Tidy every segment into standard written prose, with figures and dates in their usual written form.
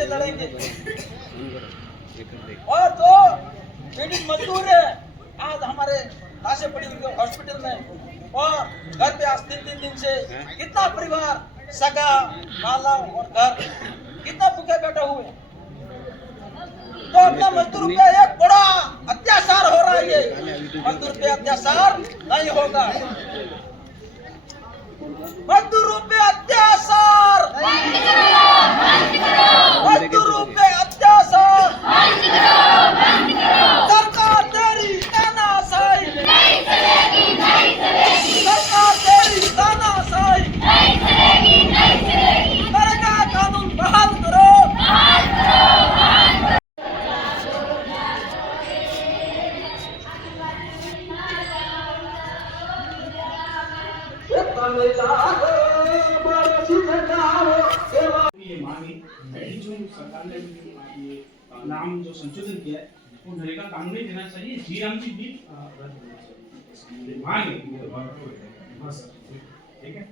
से लड़ेंगे। और जो पीड़ित मजदूर है आज हमारे लाशें पड़ी हुई हॉस्पिटल में और घर पे आज 3 दिन से कितना परिवार सगा माला और घर कितना भूखे बैठे हुए। तो अपना मजदूर पे एक बड़ा अत्याचार हो रहा है। ये मजदूर पे अत्याचार नहीं होगा। मजदूरों पे अत्याचार, मजदूरों पे अत्याचार, सरकार तेरी तानाशाही, सरकार तेरी तानाशाही, नरेगा कानून बहाल करो। ये मांगे जो सरकार ने ये नाम जो संशोधन किया है वो नरेगा कानून नहीं देना चाहिए। जीराम जी भी रद्द होना चाहिए मांगे। हाँ सर ठीक है।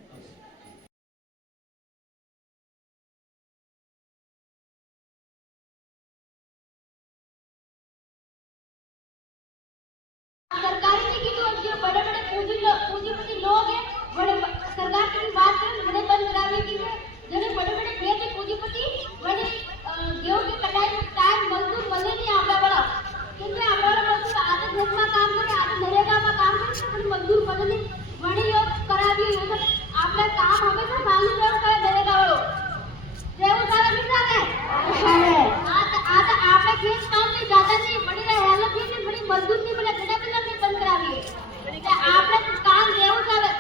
सरकार ने की तो जो बड़े-बड़े पूंजीपति लोग हैं बड़े सरकार की बात करें बड़े बंद करावे की जो बड़े-बड़े पेट पूंजीपति बड़े गेहूं की कटाई में टाइम मजदूर मजे नहीं आपला बड़ा क्योंकि आपला मजदूर आधे घर में काम करे आधे नरेगा में काम करे तो बड़ी मजदूर मजे नहीं बड़ी योग करावी हो आपला काम हमें तो मालूम है काय नरेगा वालो देव सारा कितना है आज आपला खेत काम में जाता नहीं बड़ी हालत नहीं बड़ी मजदूर नहीं बड़ा गड़ा नहीं बंद करावी है आपला काम देव सारा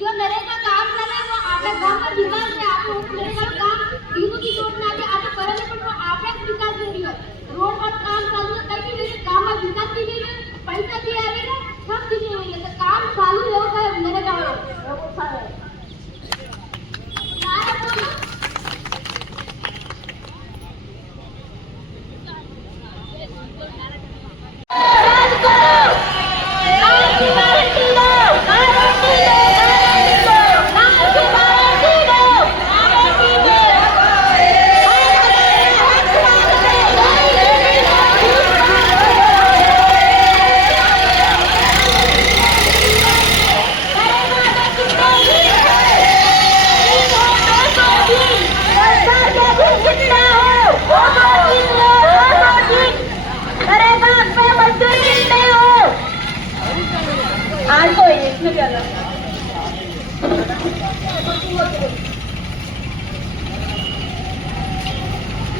जो नरेगा काम कर रहे हैं वो आपके गांव में विकास है। आपको नरेगा काम बीनू की योजना के आप कर रहे हैं तो आपने विकास दे रही है। रोड पर काम चालू है कहीं भी गांव में विकास भी नहीं है पैसा भी आ रहा है सब चीजें हुई है तो काम चालू है नरेगा वाला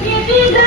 ये